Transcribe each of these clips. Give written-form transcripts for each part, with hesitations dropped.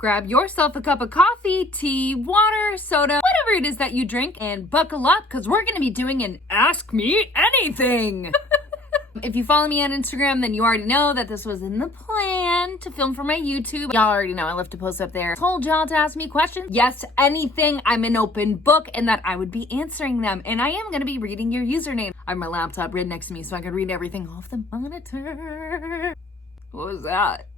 Grab yourself a cup of coffee, tea, water, soda, whatever it is that you drink, and buckle up because we're going to be doing an Ask Me Anything. If you follow me on Instagram, then you already know that this was in the plan to film for my YouTube. Y'all already know I love to post up there. Told y'all to ask me questions. Yes, anything. I'm an open book and that I would be answering them. And I am going to be reading your username. I have my laptop right next to me so I can read everything off the monitor. What was that?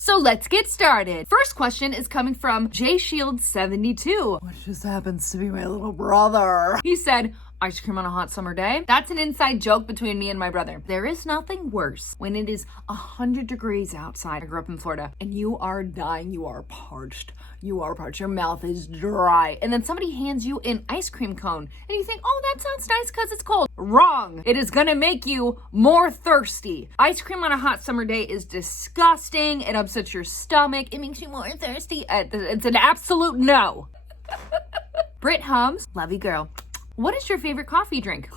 So let's get started. First question is coming from JShield72, which just happens to be my little brother. He said, ice cream on a hot summer day. That's an inside joke between me and my brother. There is nothing worse when it is 100 degrees outside. I grew up in Florida and you are dying. You are parched. You are parched. Your mouth is dry. And then somebody hands you an ice cream cone and you think, oh, that sounds nice because it's cold. Wrong. It is going to make you more thirsty. Ice cream on a hot summer day is disgusting. It upsets your stomach. It makes you more thirsty. It's an absolute no. Britt Hums, love you girl. What is your favorite coffee drink?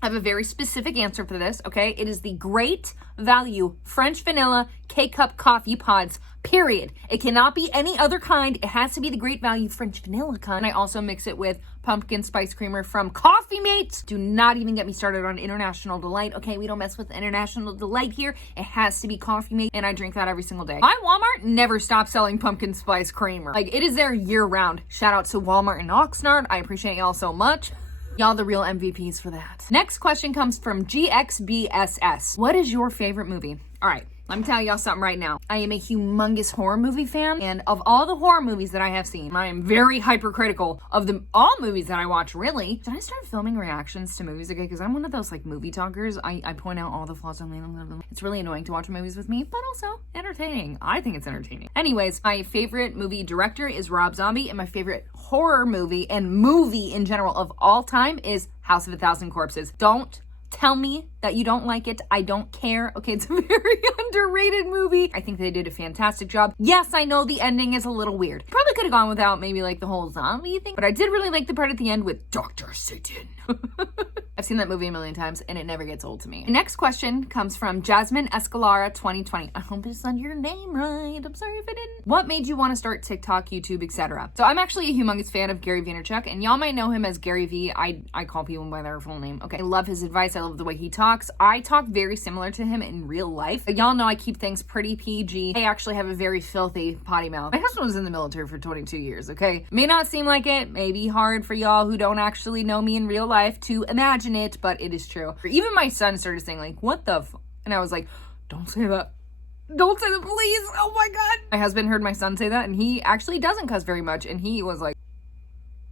I have a very specific answer for this, okay? It is the Great Value French Vanilla K-Cup Coffee Pods, period. It cannot be any other kind. It has to be the Great Value French Vanilla kind. I also mix it with pumpkin spice creamer from Coffee Mate. Do not even get me started on International Delight, okay? We don't mess with International Delight here. It has to be Coffee Mate, and I drink that every single day. My Walmart never stops selling pumpkin spice creamer. Like, it is there year-round. Shout out to Walmart and Oxnard. I appreciate y'all so much. Y'all the real MVPs for that. Next question comes from GXBSS. What is your favorite movie? All right, let me tell y'all something right now. I am a humongous horror movie fan, and of all the horror movies that I have seen, I am very hypercritical of all movies that I watch, really. Should I start filming reactions to movies, okay? Because I'm one of those, like, movie talkers. I point out all the flaws in them. It's really annoying to watch movies with me, but also entertaining. I think it's entertaining. Anyways, my favorite movie director is Rob Zombie, and my favorite horror movie and movie in general of all time is House of a Thousand Corpses. Don't tell me that you don't like it. I don't care. Okay, it's a very underrated movie. I think they did a fantastic job. Yes, I know the ending is a little weird. Probably could have gone without maybe like the whole zombie thing, but I did really like the part at the end with Dr. Satan. I've seen that movie a million times and it never gets old to me. The next question comes from Jasmine Escalara 2020. I hope I said your name right. I'm sorry if I didn't. What made you want to start TikTok, YouTube, etc.? So I'm actually a humongous fan of Gary Vaynerchuk, and y'all might know him as Gary V. I call people by their full name. Okay, I love his advice. I love the way he talks. I talk very similar to him in real life. Y'all know I keep things pretty PG. I actually have a very filthy potty mouth. My husband was in the military for 22 years, okay? May not seem like it. May be hard for y'all who don't actually know me in real life to imagine it, but it is true. Even my son started saying like, what the f-? And I was like, don't say that. Don't say that, please. Oh my God. My husband heard my son say that and he actually doesn't cuss very much. And he was like,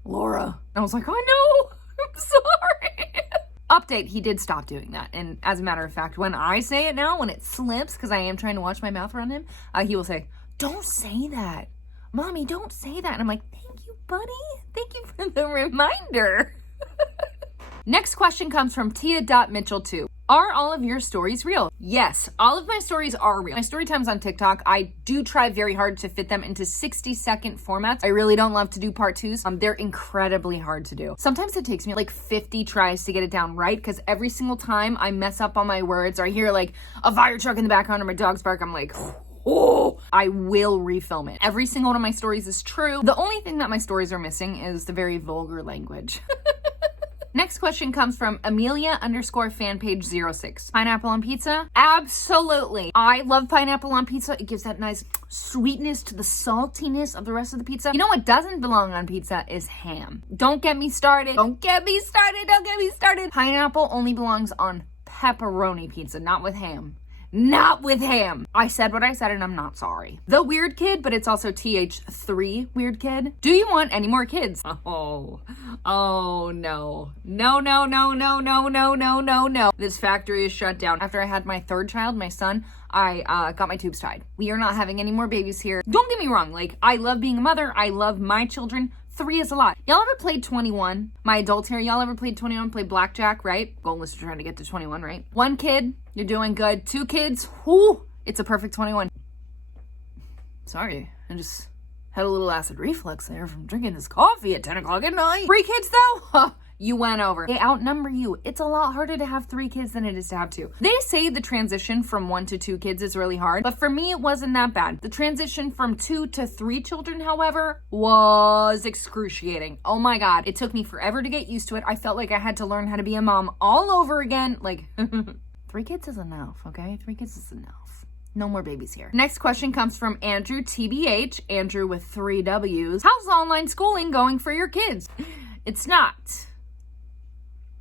Laura. And I was like, I know. I'm sorry. Update, he did stop doing that. And as a matter of fact, when I say it now, when it slips, because I am trying to watch my mouth around him, he will say, don't say that. Mommy, don't say that. And I'm like, thank you, buddy. Thank you for the reminder. Next question comes from Tia.Mitchell2. Are all of your stories real? Yes, all of my stories are real. My story times on TikTok, I do try very hard to fit them into 60-second formats. I really don't love to do part twos. They're incredibly hard to do. Sometimes it takes me like 50 tries to get it down right, because every single time I mess up on my words or I hear like a fire truck in the background or my dog's bark, I'm like, oh, I will refilm it. Every single one of my stories is true. The only thing that my stories are missing is the very vulgar language. Next question comes from Amelia_fanpage06. Pineapple on pizza? Absolutely. I love pineapple on pizza. It gives that nice sweetness to the saltiness of the rest of the pizza. You know what doesn't belong on pizza is ham. Don't get me started. Don't get me started. Don't get me started. Pineapple only belongs on pepperoni pizza, not with ham. Not with ham. I said what I said and I'm not sorry. The weird kid, but it's also TH3 weird kid. Do you want any more kids? Oh no. No, no, no, no, no, no, no, no, no. This factory is shut down. After I had my third child, my son, I got my tubes tied. We are not having any more babies here. Don't get me wrong. Like, I love being a mother. I love my children. 3 is a lot. Y'all ever played 21? My adults here, y'all ever played 21? Played blackjack, right? Goal is trying to get to 21, right? 1 kid, you're doing good. 2 kids, whoo, it's a perfect 21. Sorry, I just had a little acid reflux there from drinking this coffee at 10 o'clock at night. 3 kids though, huh, You went over. They outnumber you. It's a lot harder to have 3 kids than it is to have 2. They say the transition from 1 to 2 kids is really hard, but for me, it wasn't that bad. The transition from 2 to 3 children, however, was excruciating. Oh my God. It took me forever to get used to it. I felt like I had to learn how to be a mom all over again. Like, 3 kids is enough, okay? 3 kids is enough. No more babies here. Next question comes from Andrew TBH, Andrew with 3 W's. How's online schooling going for your kids? It's not.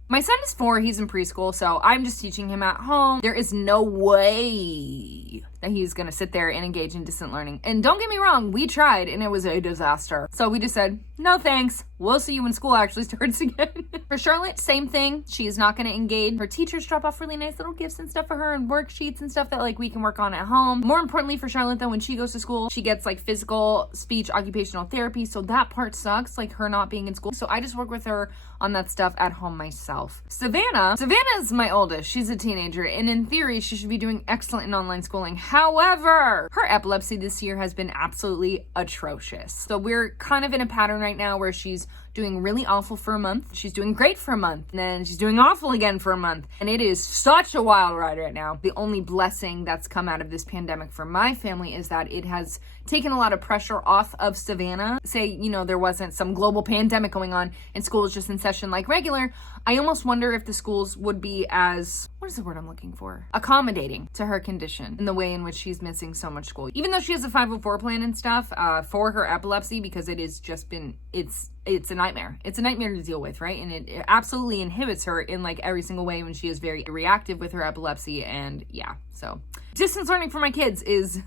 My son is 4, he's in preschool, so I'm just teaching him at home. There is no way that he's gonna sit there and engage in distant learning. And don't get me wrong, we tried and it was a disaster. So we just said, no thanks. We'll see you when school actually starts again. For Charlotte, same thing. She is not gonna engage. Her teachers drop off really nice little gifts and stuff for her and worksheets and stuff that like we can work on at home. More importantly for Charlotte though, when she goes to school, she gets like physical, speech, occupational therapy. So that part sucks, like her not being in school. So I just work with her on that stuff at home myself. Savannah is my oldest. She's a teenager and in theory, she should be doing excellent in online schooling. However, her epilepsy this year has been absolutely atrocious. So we're kind of in a pattern right now where she's doing really awful for a month. She's doing great for a month. And then she's doing awful again for a month. And it is such a wild ride right now. The only blessing that's come out of this pandemic for my family is that it has taken a lot of pressure off of Savannah. Say, you know, there wasn't some global pandemic going on and school was just in session like regular. I almost wonder if the schools would be as, what is the word I'm looking for? Accommodating to her condition in the way in which she's missing so much school. Even though she has a 504 plan and stuff for her epilepsy, because it has just been, it's a nightmare. It's a nightmare to deal with, right? And it absolutely inhibits her in like every single way when she is very reactive with her epilepsy. And yeah, so distance learning for my kids is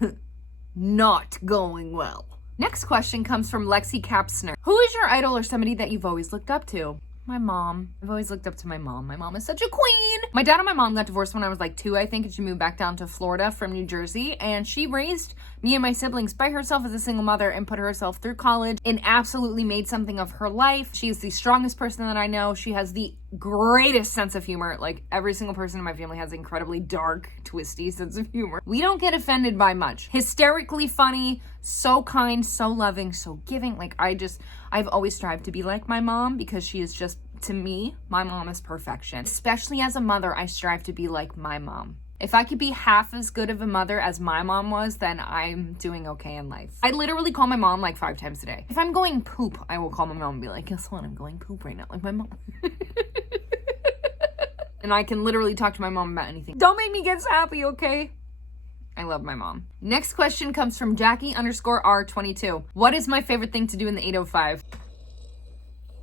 not going well. Next question comes from Lexi Kapsner. Who is your idol or somebody that you've always looked up to? My mom. I've always looked up to my mom. My mom is such a queen. My dad and my mom got divorced when I was like 2, I think, and she moved back down to Florida from New Jersey. And she raised me and my siblings by herself as a single mother and put herself through college and absolutely made something of her life. She is the strongest person that I know. She has the greatest sense of humor. Like every single person in my family has an incredibly dark, twisty sense of humor. We don't get offended by much. Hysterically funny, so kind, so loving, so giving. Like I've always strived to be like my mom because she is just, to me, my mom is perfection. Especially as a mother, I strive to be like my mom. If I could be half as good of a mother as my mom was, then I'm doing okay in life. I literally call my mom like 5 times a day. If I'm going poop, I will call my mom and be like, guess what? I'm going poop right now, like my mom. And I can literally talk to my mom about anything. Don't make me get sappy, okay? I love my mom. Next question comes from Jackie_R22. What is my favorite thing to do in the 805?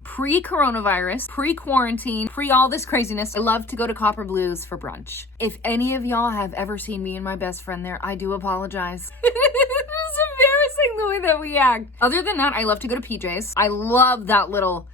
Pre-coronavirus, pre-quarantine, pre all this craziness, I love to go to Copper Blues for brunch. If any of y'all have ever seen me and my best friend there, I do apologize. It's embarrassing the way that we act. Other than that, I love to go to PJ's. I love that little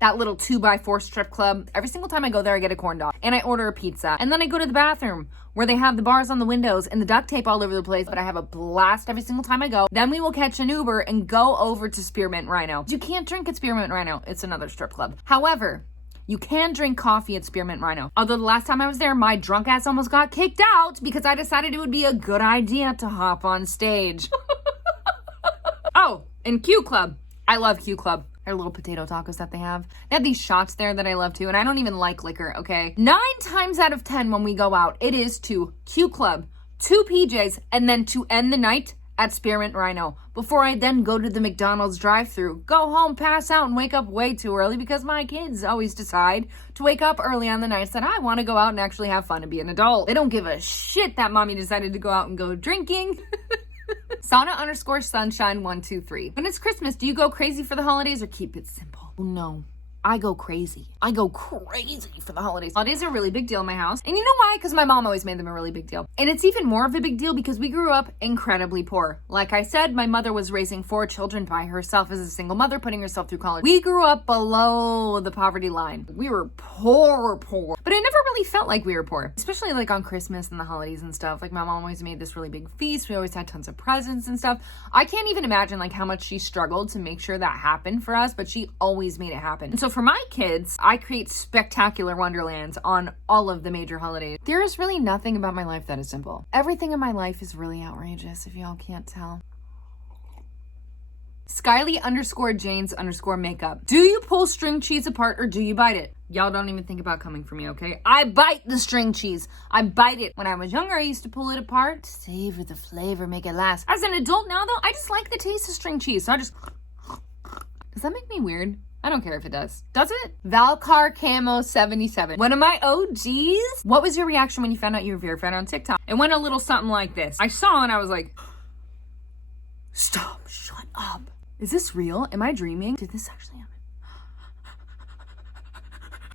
2x4 strip club. Every single time I go there, I get a corn dog and I order a pizza. And then I go to the bathroom where they have the bars on the windows and the duct tape all over the place. But I have a blast every single time I go. Then we will catch an Uber and go over to Spearmint Rhino. You can't drink at Spearmint Rhino. It's another strip club. However, you can drink coffee at Spearmint Rhino. Although the last time I was there, my drunk ass almost got kicked out because I decided it would be a good idea to hop on stage. Oh, and Q Club. I love Q Club. Their little potato tacos that they have. They have these shots there that I love too, and I don't even like liquor, okay? 9 times out of 10 when we go out, it is to Q Club, to PJ's, and then to end the night at Spearmint Rhino before I then go to the McDonald's drive-thru, go home, pass out, and wake up way too early because my kids always decide to wake up early on the nights that I want to go out and actually have fun and be an adult. They don't give a shit that mommy decided to go out and go drinking. Sauna_sunshine123. When it's Christmas, do you go crazy for the holidays or keep it simple? No. I go crazy. I go crazy for the holidays. Holidays are a really big deal in my house. And you know why? Because my mom always made them a really big deal. And it's even more of a big deal because we grew up incredibly poor. Like I said, my mother was raising 4 children by herself as a single mother, putting herself through college. We grew up below the poverty line. We were poor. But it never really felt like we were poor. Especially like on Christmas and the holidays and stuff. Like my mom always made this really big feast. We always had tons of presents and stuff. I can't even imagine like how much she struggled to make sure that happened for us, but she always made it happen. And so for my kids, I create spectacular wonderlands on all of the major holidays. There is really nothing about my life that is simple. Everything in my life is really outrageous, if y'all can't tell. Skyly_Janes_makeup. Do you pull string cheese apart or do you bite it? Y'all don't even think about coming for me, okay? I bite the string cheese. I bite it. When I was younger, I used to pull it apart to savor the flavor, make it last. As an adult now, though, I just like the taste of string cheese. So I just... Does that make me weird? I don't care if it does. Does it? Valcar Camo 77. One of my OGs. What was your reaction when you found out you were verified on TikTok? It went a little something like this. I saw and I was like, stop, shut up. Is this real? Am I dreaming? Did this actually happen?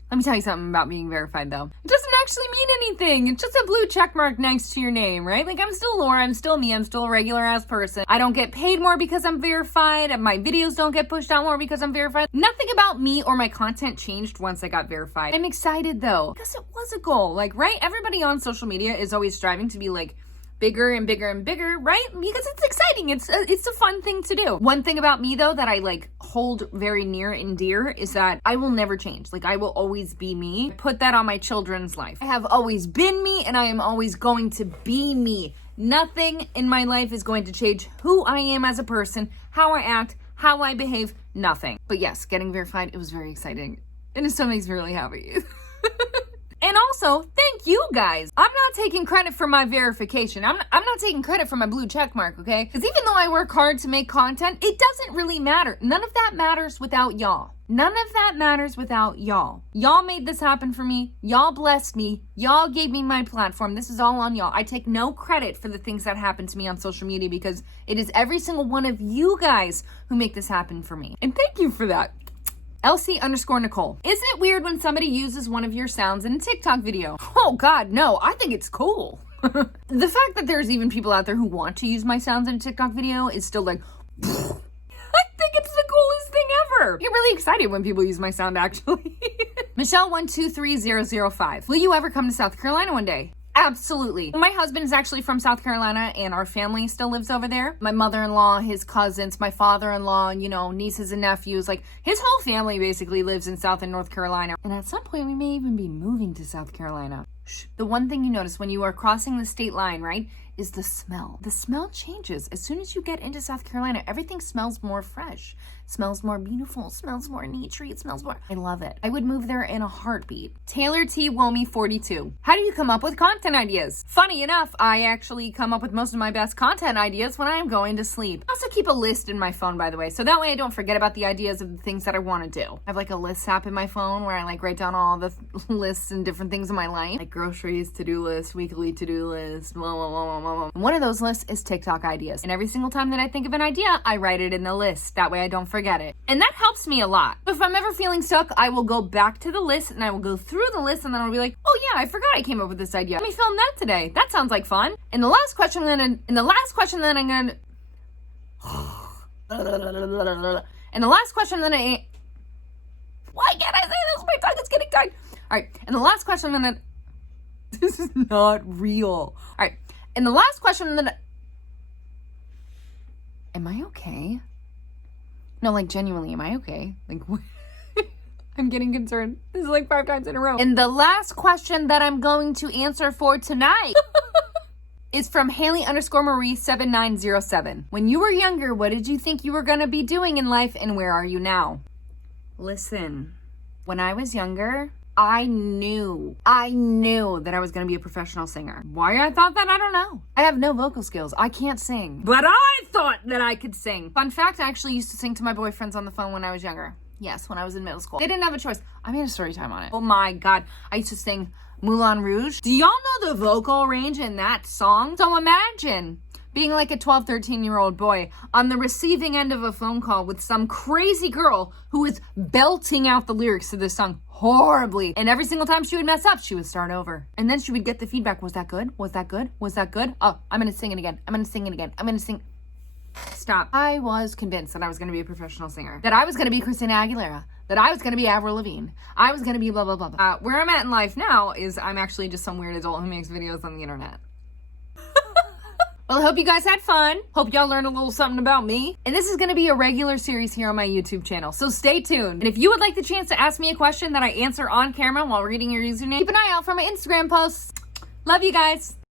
Let me tell you something about being verified, though. It doesn't actually mean anything. It's just a blue check mark next to your name, right? Like, I'm still Laura. I'm still me. I'm still a regular-ass person. I don't get paid more because I'm verified. My videos don't get pushed out more because I'm verified. Nothing about me or my content changed once I got verified. I'm excited, though, because it was a goal. Like, right? Everybody on social media is always striving to be, like, bigger and bigger and bigger, right? Because it's exciting. It's a fun thing to do. One thing about me, though, that I like hold very near and dear is that I will never change. Like, I will always be me. I put that on my children's life. I have always been me and I am always going to be me. Nothing in my life is going to change who I am as a person, how I act, how I behave, nothing. But yes, getting verified, it was very exciting. And it still makes me really happy. And also, thank you guys. I'm not taking credit for my verification. I'm not taking credit for my blue check mark, okay? Because even though I work hard to make content, it doesn't really matter. None of that matters without y'all. None of that matters without y'all. Y'all made this happen for me. Y'all blessed me. Y'all gave me my platform. This is all on y'all. I take no credit for the things that happen to me on social media because it is every single one of you guys who make this happen for me. And thank you for that. LC_Nicole. Isn't it weird when somebody uses one of your sounds in a TikTok video? Oh God, no, I think it's cool. The fact that there's even people out there who want to use my sounds in a TikTok video is still like, I think it's the coolest thing ever. I get really excited when people use my sound, actually. Michelle123005. Will you ever come to South Carolina one day? Absolutely. My husband is actually from South Carolina and our family still lives over there. My mother-in-law, his cousins, my father-in-law, you know, nieces and nephews, like his whole family basically lives in South and North Carolina. And at some point we may even be moving to South Carolina. The one thing you notice when you are crossing the state line, right, is the smell. The smell changes. As soon as you get into South Carolina, everything smells more fresh, smells more beautiful, smells more nature-y, it smells more... I love it. I would move there in a heartbeat. Taylor T. Womi 42. How do you come up with content ideas? Funny enough, I actually come up with most of my best content ideas when I am going to sleep. I also keep a list in my phone, by the way, so that way I don't forget about the ideas of the things that I want to do. I have like a list app in my phone where I like write down all the lists and different things in my life, like groceries, to-do list, weekly to-do list, blah, blah, blah, blah, blah. One of those lists is TikTok ideas. And every single time that I think of an idea, I write it in the list. That way I don't forget it. And that helps me a lot. If I'm ever feeling stuck, I will go back to the list and I will go through the list and then I'll be like, oh yeah, I forgot I came up with this idea. Let me film that today. That sounds like fun. And the last question then I'm gonna why can't I say this? My tongue is getting tied. All right. And the last question then this is not real. All right. And the last question then am I okay? No, like genuinely, am I okay? Like, I'm getting concerned. This is like 5 times in a row. And the last question that I'm going to answer for tonight is from Haley_Marie 7907. When you were younger, what did you think you were going to be doing in life and where are you now? Listen, when I was younger, I knew that I was going to be a professional singer. Why I thought that, I don't know. I have no vocal skills. I can't sing. But I thought that I could sing. Fun fact, I actually used to sing to my boyfriends on the phone when I was younger. Yes, when I was in middle school. They didn't have a choice. I made a story time on it. Oh my God. I used to sing Moulin Rouge. Do y'all know the vocal range in that song? So imagine being like a 12, 13-year-old boy on the receiving end of a phone call with some crazy girl who is belting out the lyrics to this song horribly. And every single time she would mess up, she would start over. And then she would get the feedback. Was that good? Was that good? Was that good? Oh, I'm going to sing it again. I'm going to sing it again. I'm going to sing. Stop. I was convinced that I was going to be a professional singer. That I was going to be Christina Aguilera. That I was going to be Avril Lavigne. I was going to be blah, blah, blah, blah. Where I'm at in life now is I'm actually just some weird adult who makes videos on the internet. Well, I hope you guys had fun. Hope y'all learned a little something about me. And this is going to be a regular series here on my YouTube channel, so stay tuned. And if you would like the chance to ask me a question that I answer on camera while reading your username, keep an eye out for my Instagram posts. Love you guys.